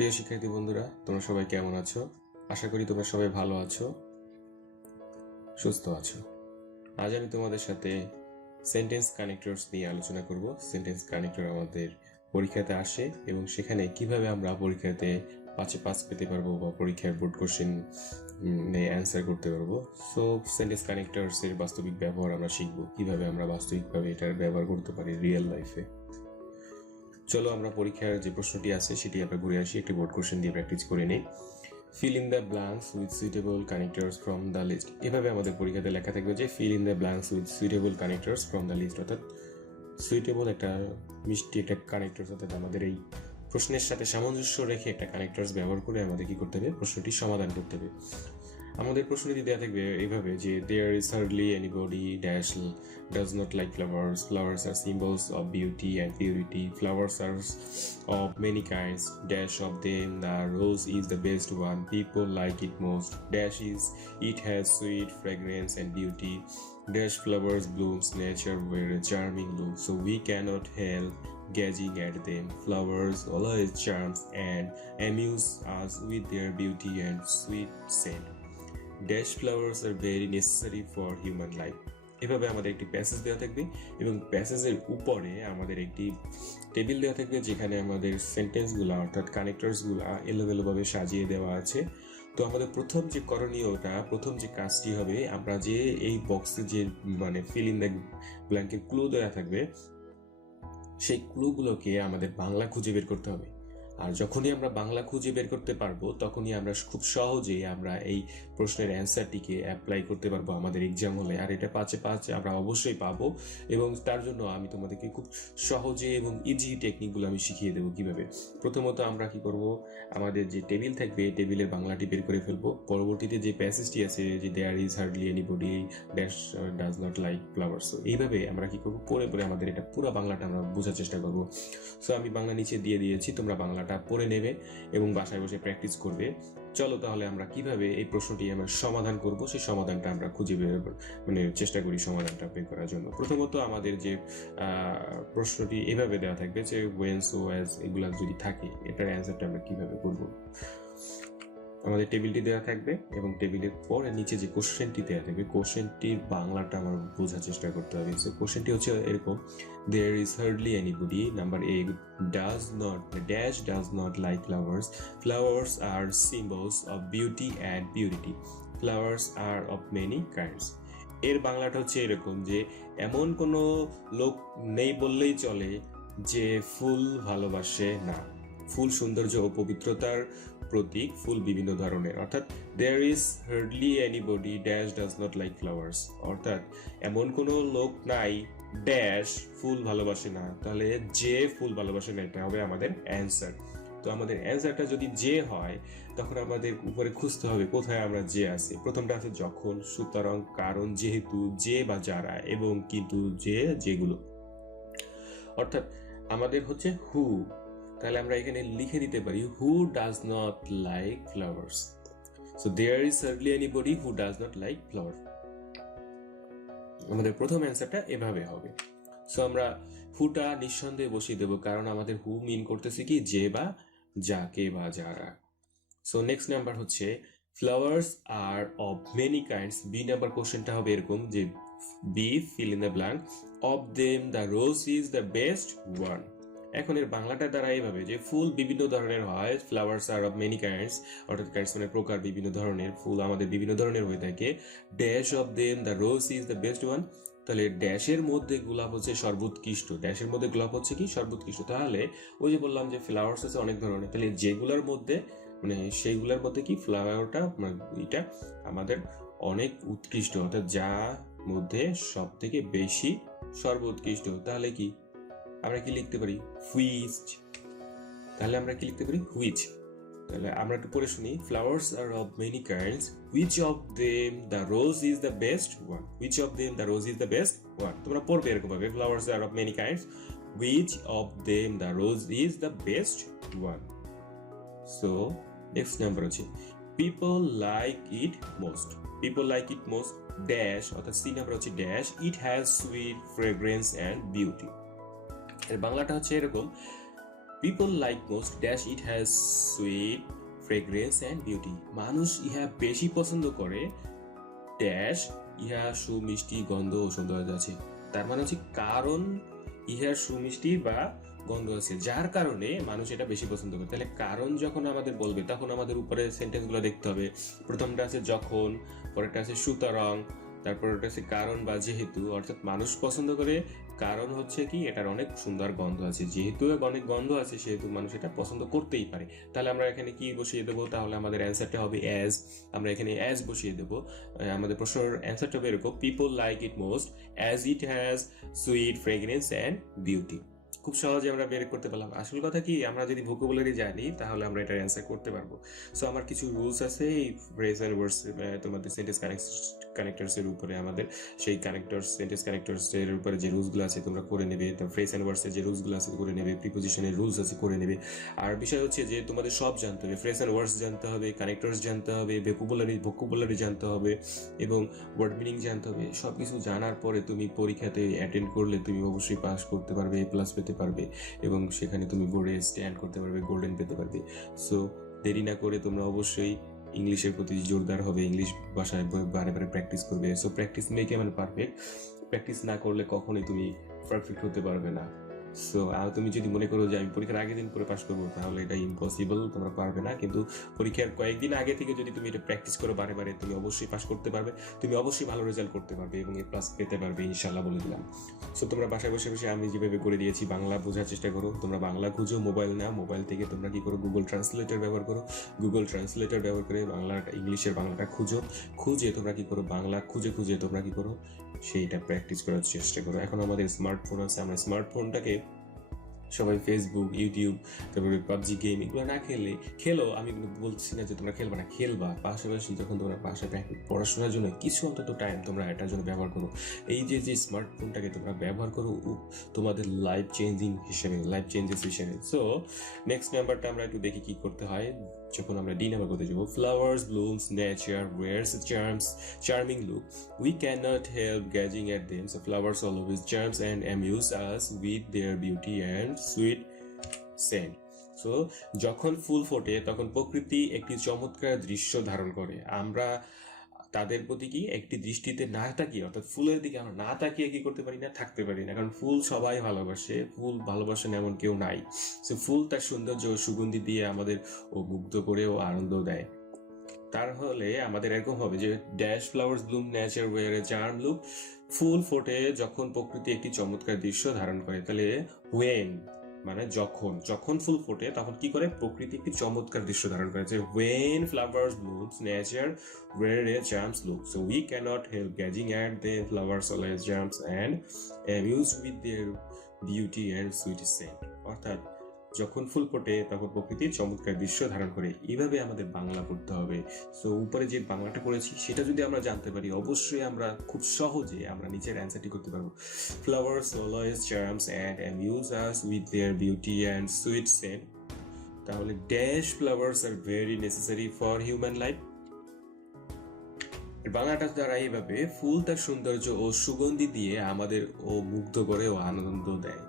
প্রিয় শিক্ষার্থী বন্ধুরা, তোমরা সবাই কেমন আছো? আশা করি তোমরা সবাই ভালো আছো, সুস্থ আছো। আজ আমি তোমাদের সাথে সেন্টেন্স কানেক্টরস নিয়ে আলোচনা করব। সেন্টেন্স কানেক্টর আমাদের পরীক্ষাতে আসে এবং সেখানে কিভাবে আমরা পরীক্ষাতে পাস পেতে পারবো বা পরীক্ষার বোর্ড কোশ্চেন অ্যান্সার করতে পারবো। সো সেন্টেন্স কানেক্টরস এর বাস্তবিক ব্যবহার আমরা শিখবো, কিভাবে আমরা বাস্তবিকভাবে এটার ব্যবহার করতে পারি রিয়েল লাইফে। চলো আমরা পরীক্ষার যে প্রশ্নটি আছে সেটি আমরা ঘুরে আসি, একটি বোর্ড কোশ্চেন দিয়ে প্র্যাকটিস করে নিই। Fill in the blanks with suitable connectors from the list. এভাবে আমাদের পরীক্ষাতে লেখা থাকবে যে fill in the blanks with suitable connectors from the list, অর্থাৎ সুইটেবল একটা মিষ্টি একটা কানেক্টরস, অর্থাৎ আমাদের এই প্রশ্নের সাথে সামঞ্জস্য রেখে একটা কানেক্টরস ব্যবহার করে আমাদের কি করতে হবে, প্রশ্নটি সমাধান করতে হবে। আমাদের প্রশ্নটি দেওয়া থাকবে এইভাবে যে there is hardly anybody dash does not like flowers, flowers are symbols of beauty and purity, flowers are of many kinds, dash of them the rose is the best one, people like it most, dash is it has sweet fragrance and beauty, dash flowers blooms nature were a charming look, so we cannot help gazing at them, flowers always charms and amuse us with their beauty and sweet scent, dash flowers are very necessary for human life. এভাবে আমাদের একটি passage দেওয়া থাকবে এবং প্যাসেজের উপরে আমাদের একটি table দেওয়া থাকবে যেখানে আমাদের সেন্টেন্সগুলো অর্থাৎ কানেক্টরসগুলো এলোমেলোভাবে সাজিয়ে দেওয়া আছে। তো আমাদের প্রথম যে কাজটি হবে, আমরা যে এই বক্সে যে ফিল ইন দ্য ব্ল্যাঙ্কের ক্লু দেওয়া থাকবে সেই ক্লুগুলোকে আমাদের বাংলা খুঁজে বের করতে হবে। আর যখনই আমরা বাংলা খুঁজে বের করতে পারবো তখনই আমরা খুব সহজেই আমরা এই প্রশ্নের অ্যান্সারটিকে অ্যাপ্লাই করতে পারবো আমাদের এক্সাম হলে। আর এটা 5-5 আমরা অবশ্যই পাবো এবং তার জন্য আমি তোমাদেরকে খুব সহজে এবং ইজি টেকনিকগুলো আমি শিখিয়ে দেবো কিভাবে। প্রথমত আমরা কি করব, আমাদের যে টেবিল থাকবে টেবিলের বাংলাটি বের করে ফেলবো। পরবর্তীতে যে প্যাসেজটি আছে যে there is hardly anybody dash does not like flowers, তো এইভাবে আমরা কি করবো, পড়ে আমাদের এটা পুরো বাংলাটা আমরা বোঝার চেষ্টা করবো। সো আমি বাংলা নিচে দিয়ে দিয়েছি, তোমরা বাংলাটা পড়ে নেবে এবং বাসায় বসে প্র্যাকটিস করবে। চলো তাহলে আমরা কিভাবে এই প্রশ্নটি আমরা সমাধান করব সেই সমাধানটা আমরা খুঁজে বের চেষ্টা করি সমাধানটা বের করার জন্য। প্রথমত আমাদের যে প্রশ্নটি এভাবে দেওয়া থাকবে যে ওয়েন, সো, অ্যাজ এগুলা যদি থাকে এটার অ্যান্সারটা আমরা কিভাবে করব। আমাদের টেবিলটি দেওয়া থাকবে এবং টেবিলের পরে নিচে যে কোশ্চেনটি দেওয়া থাকবে কোশ্চেনটির বাংলাটা আমার বোঝার চেষ্টা করতে হবে। সো কোশ্চেনটি হচ্ছে এরকম, there is hardly anybody number A dash does not like flowers, flowers are symbols of beauty and purity, flowers are of many kinds. এর বাংলাটা হচ্ছে এরকম যে এমন কোনো লোক নেই বললেই চলে যে ফুল ভালোবাসে না। ফুল সৌন্দর্য ও পবিত্রতার প্রতীক, ফুল বিভিন্ন ধরনের, অর্থাৎ there is hardly anybody dash does not like flowers, অর্থাৎ এমন কোনো লোক নাই ড্যাশ ফুল ভালোবাসে না। তাহলে যে ফুল ভালোবাসে না এটা হবে আমাদের অ্যান্সার। তো আমাদের অ্যান্সারটা যদি যে হয় তখন আমাদের উপরে খুঁজতে হবে কোথায় আমরা যে আছে। প্রথমটা আছে যখন, সুতরাং, কারণ, যেহেতু, যে বা যারা এবং কিন্তু, যেগুলো, অর্থাৎ আমাদের হচ্ছে হু। তাহলে আমরা এখানে লিখে দিতে পারি who does not like flowers. So there is hardly anybody who does not like flower. আমাদের প্রথম অ্যান্সারটা এভাবে হবে। সো আমরা হুটা নিঃসন্দেহে বসিয়ে দেবো, কারণ আমাদের হু মিন করতেছে কি যে বা যাকে বা যারা। সো নেক্সট নাম্বার হচ্ছে flowers are of many kinds. B number কোশ্চেনটা হবে এরকম যে B fill in the blank, of them the rose is the best one. এখন এর বাংলাটা দ্বারা এইভাবে যে ফুল বিভিন্ন ধরনের হয়, flowers are of many kinds, অর্থাৎ কাইন্ডস মানে প্রকার, বিভিন্ন ধরনের ফুল আমাদের বিভিন্ন ধরনের হয়ে থাকে। Dash of them the rose is the best one, তাহলে ড্যাশের মধ্যে গোলাপ হচ্ছে সর্বোৎকৃষ্ট, ড্যাশের মধ্যে গোলাপ হচ্ছে কি সর্বোৎকৃষ্ট। তাহলে ওই যে বললাম যে ফ্লাওয়ার্স আছে অনেক ধরনের, তাহলে যেগুলোর মধ্যে সেইগুলোর মধ্যে কি ফ্লাওয়ারটা এটা আমাদের অনেক উৎকৃষ্ট, অর্থাৎ যা মধ্যে সব থেকে বেশি সর্বোৎকৃষ্ট। তাহলে কি আমরা কি লিখতে পারি, হুইচ। তাহলে আমরা কি লিখতে পারি, হুইচ। তাহলে আমরা একটু পড়ে শুনি, flowers are of many kinds, which of them the rose is the best one, which of them the rose is the best one. তোমরা পড়বে এরকম ভাবে, flowers are of many kinds, which of them the rose is the best one. So next number হচ্ছে people like it most, people like it most dash, অর্থাৎ C number হচ্ছে dash, it has sweet fragrance and beauty. এর বাংলাটা হচ্ছে এরকম, people like most dash it has sweet fragrance and beauty. মানুষ ইহা বেশি পছন্দ করে ড্যাশ ইহা সুমিষ্টি গন্ধ ও সৌন্দর্য আছে। তার মানে হচ্ছে কারণ ইহার সুমিষ্টি বা গন্ধ আছে, যার কারণে মানুষ এটা বেশি পছন্দ করে। তাহলে কারণ যখন আমাদের বলবে তখন আমাদের উপরে সেন্টেন্সগুলো দেখতে হবে। প্রথমটা আছে যখন, পরেরটা আছে সুতরাং, তারপর ওটা আছে কারণ বা যেহেতু। অর্থাৎ মানুষ পছন্দ করে কারণ হচ্ছে কি এটার অনেক সুন্দর গন্ধ আছে, যেহেতু অনেক গন্ধ আছে সেহেতু মানুষ এটা পছন্দ করতেই পারে। তাহলে আমরা এখানে কি বসিয়ে দেবো? তাহলে আমাদের অ্যান্সারটা হবে অ্যাজ। আমরা এখানে অ্যাজ বসিয়ে দেবো। আমাদের প্রশ্নের অ্যান্সারটা হবে এরকম, people like it most as it has sweet fragrance and beauty. খুব সহজে আমরা বের করতে পারলাম। আসল কথা কি, আমরা যদি ভোকাবুলারি জানি তাহলে আমরা এটার অ্যান্সার করতে পারবো। সো আমার কিছু রুলস আছে এই ফ্রেজ অ্যান্ড ওয়ার্ডস, তোমাদের সেন্টেন্স কানেক্টরস এর উপরে। আমাদের সেই কানেক্টরস, সেন্টেন্স কানেক্টরস এর উপরে যে রুলসগুলো আছে তোমরা করে নেবে। ফ্রেজ অ্যান্ড ওয়ার্ডস এর যে রুলসগুলো আছে করে নেবে, প্রিপোজিশনের রুলস আছে করে নেবে। আর বিষয় হচ্ছে যে তোমাদের সব জানতে হবে, ফ্রেজ অ্যান্ড ওয়ার্ডস জানতে হবে, কানেক্টরস জানতে হবে, ভোকাবুলারি জানতে হবে এবং ওয়ার্ড মিনিং জানতে হবে। সব কিছু জানার পরে তুমি পরীক্ষাতে অ্যাটেন্ড করলে তুমি অবশ্যই পাস করতে পারবে, এ প্লাস পেতে পারবে এবং সেখানে তুমি বোর্ডে স্ট্যান্ড করতে পারবে, গোল্ডেন পেতে পারবে। সো দেরি না করে তোমরা অবশ্যই ইংলিশের প্রতি জোরদার হবে, ইংলিশ ভাষায় বারে বারে প্র্যাকটিস করবে। So practice make a man perfect. Practice না করলে কখনোই তুমি পারফেক্ট হতে পারবে না। সো তুমি যদি মনে করো যে আমি পরীক্ষার আগের দিন করে পাস করবো, তাহলে এটা ইম্পসিবল, তোমরা পারবে না। কিন্তু পরীক্ষার কয়েকদিন আগে থেকে যদি তুমি এটা প্র্যাকটিস করো বারে বারে, তুমি অবশ্যই পাস করতে পারবে, তুমি অবশ্যই ভালো রেজাল্ট করতে পারবে এবং এ প্লাস পেতে পারবে ইনশাল্লাহ, বলে দিলাম। সো তোমরা বাসায় বসে বসে আমি যেভাবে করে দিয়েছি বাংলা বোঝার চেষ্টা করো। তোমরা বাংলা খুঁজো, মোবাইল না, মোবাইল থেকে তোমরা কি করো, গুগল ট্রান্সলেটর ব্যবহার করো। গুগল ট্রান্সলেটর ব্যবহার করে বাংলাটা, ইংলিশের বাংলাটা খুঁজে তোমরা কি করো, বাংলা খুঁজে তোমরা কি করো, সেইটা প্র্যাকটিস করার চেষ্টা করো। এখন আমাদের স্মার্টফোন আছে, আমরা স্মার্টফোনটাকে সবাই ফেসবুক, ইউটিউব, তারপরে পাবজি গেম এগুলো না খেলো। আমি বলছি না যে তোমরা খেলবা না, খেলবা। পাশাপাশি যখন তোমরা পাশাপাশি পড়াশোনার জন্য কিছু অন্তত টাইম তোমরা এটার জন্য ব্যবহার করো। এই যে স্মার্টফোনটাকে তোমরা ব্যবহার করো তোমাদের লাইফ চেঞ্জেস হিসেবে। সো নেক্সট নাম্বারটা আমরা একটু দেখি কি করতে হয় যখন আমরা ডি নাম্বার করতে যাবো। Flowers, blooms, nature, wears charming look, we cannot help gazing at them. So flowers always charms and amuse us with their beauty and sweet scent. So যখন ফুল ফোটে তখন প্রকৃতি একটি চমৎকার দৃশ্য ধারণ করে। আমরা তাদের প্রতি কি একটি দৃষ্টিতে না তাকিয়ে, অর্থাৎ ফুলের দিকে আমরা না তাকিয়ে কি করতে পারি না, থাকতে পারি না। কারণ ফুল সবাই ভালোবাসে, ফুল ভালোবাসেন এমন কেউ নাই। সো ফুল তার সৌন্দর্য ও সুগন্ধি দিয়ে আমাদের মুগ্ধ করে ও আনন্দ দেয়। তাহলে আমাদের এরকম হবে যে dash flowers bloom nature wear a charm look, ফুল ফোটে যখন প্রকৃতি একটি চমৎকার দৃশ্য ধারণ করে। তাহলে ওয়েন মানে যখন ফুল ফোটে তখন কি করে, প্রকৃতি একটি চমৎকার দৃশ্য ধারণ করে। যে when flowers blooms nature wear a charms look, so we can't help gazing at the flowers always charms and amused with their beauty and sweet scent. অর্থাৎ যখন ফুল ফোটে তখন প্রকৃতির চমৎকার দৃশ্য ধারণ করে। এইভাবে আমাদের বাংলা পড়তে হবে। সো উপরে যে বাংলাটা পড়েছি সেটা যদি আমরা জানতে পারি, অবশ্যই আমরা খুব সহজে আমরা নিচের অ্যান্সারটি করতে পারবো। Flowers always charms and amuse us with their beauty and sweet scent. তাহলে dash flowers are very necessary for human life. বাংলাটা দ্বারা এইভাবে, ফুল তার সৌন্দর্য ও সুগন্ধি দিয়ে আমাদের মুগ্ধ করে ও আনন্দ দেয়।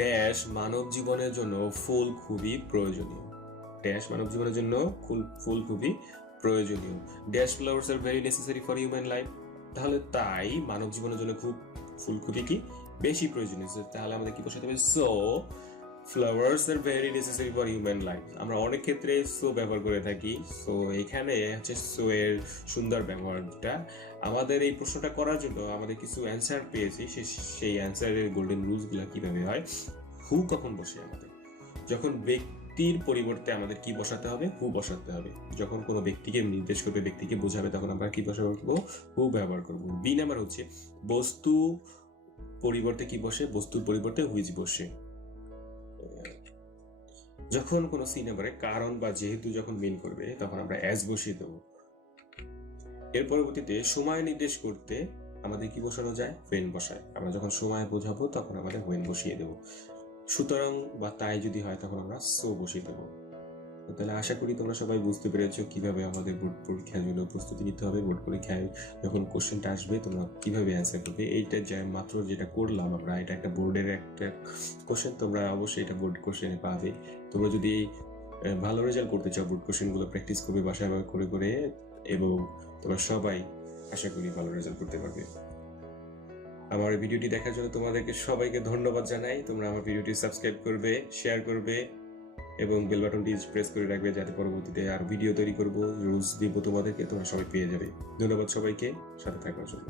ড্যাশ মানব জীবনের জন্য ফুল খুবই প্রয়োজনীয়। ড্যাশ মানব জীবনের জন্য ফুল খুবই প্রয়োজনীয়। Dash flowers are very necessary for human life. তাহলে তাই মানব জীবনের জন্য ফুল খুবই কি বেশি প্রয়োজনীয়। তাহলে আমাদের কি বসাতে হবে, so flowers are very necessary for human life. আমরা অনেক ক্ষেত্রে সো ব্যবহার করে থাকি। সো এখানে হচ্ছে সো এর সুন্দর ব্যবহারটা। আমাদের এই প্রশ্নটা করার জন্য আমাদের কিছু অ্যান্সার পেয়েছি, সেই অ্যান্সারের গোল্ডেন রুলসগুলো কিভাবে হয়। হু কখন বসে আমাদের, যখন ব্যক্তির পরিবর্তে আমাদের কি বসাতে হবে, হু বসাতে হবে। যখন কোনো ব্যক্তিকে নির্দেশ করবে, ব্যক্তিকে বোঝাবে, তখন আমরা কি ব্যবহার করবো, হু ব্যবহার করবো। বি নাম্বার হচ্ছে বস্তু পরিবর্তে কি বসে, বস্তুর পরিবর্তে হুইচ বসে। যখন কোনো সি নাম্বারে কারণ বা যেহেতু যখন মিন করবে তখন আমরা অ্যাজ বসিয়ে দেবো। এর পরবর্তীতে সময় নির্দেশ করতে আমাদের কি বসানো যায়, হোয়েন বসায়। আমরা যখন সময় বোঝাবো তখন আমাদের হোয়েন বসিয়ে দেবো। সুতরাং বা তাই যদি হয় তখন আমরা সো বসিয়ে দেবো। তাহলে আশা করি তোমরা সবাই বুঝতে পেরেছো কিভাবে আমাদের বোর্ড পরীক্ষার জন্য প্রস্তুতি নিতে হবে। বোর্ড পরীক্ষায় যখন কোশ্চেনটা আসবে তোমরা কিভাবে অ্যান্সার করবে, এইটা যে মাত্র যেটা করলাম আমরা, এটা একটা বোর্ডের একটা কোশ্চেন, তোমরা অবশ্যই এটা বোর্ড কোশ্চেনে পাবে। তোমরা যদি ভালো রেজাল্ট করতে চাও, বোর্ড কোশ্চেনগুলো প্র্যাকটিস করবে বাসায় করে করে, এবং তোমরা সবাই আশা করি ভালো রেজাল্ট করতে পারবে। আমার ভিডিওটি দেখার জন্য তোমাদেরকে সবাইকে ধন্যবাদ জানাই। তোমরা আমার ভিডিওটি সাবস্ক্রাইব করবে, শেয়ার করবে এবং বেল বাটনটি প্রেস করে রাখবে, যাতে পরবর্তীতে আর ভিডিও তৈরি করব, রুলস দিব তোমাদেরকে, তোমরা সবাই পেয়ে যাবে। ধন্যবাদ সবাইকে সাথে থাকার জন্য।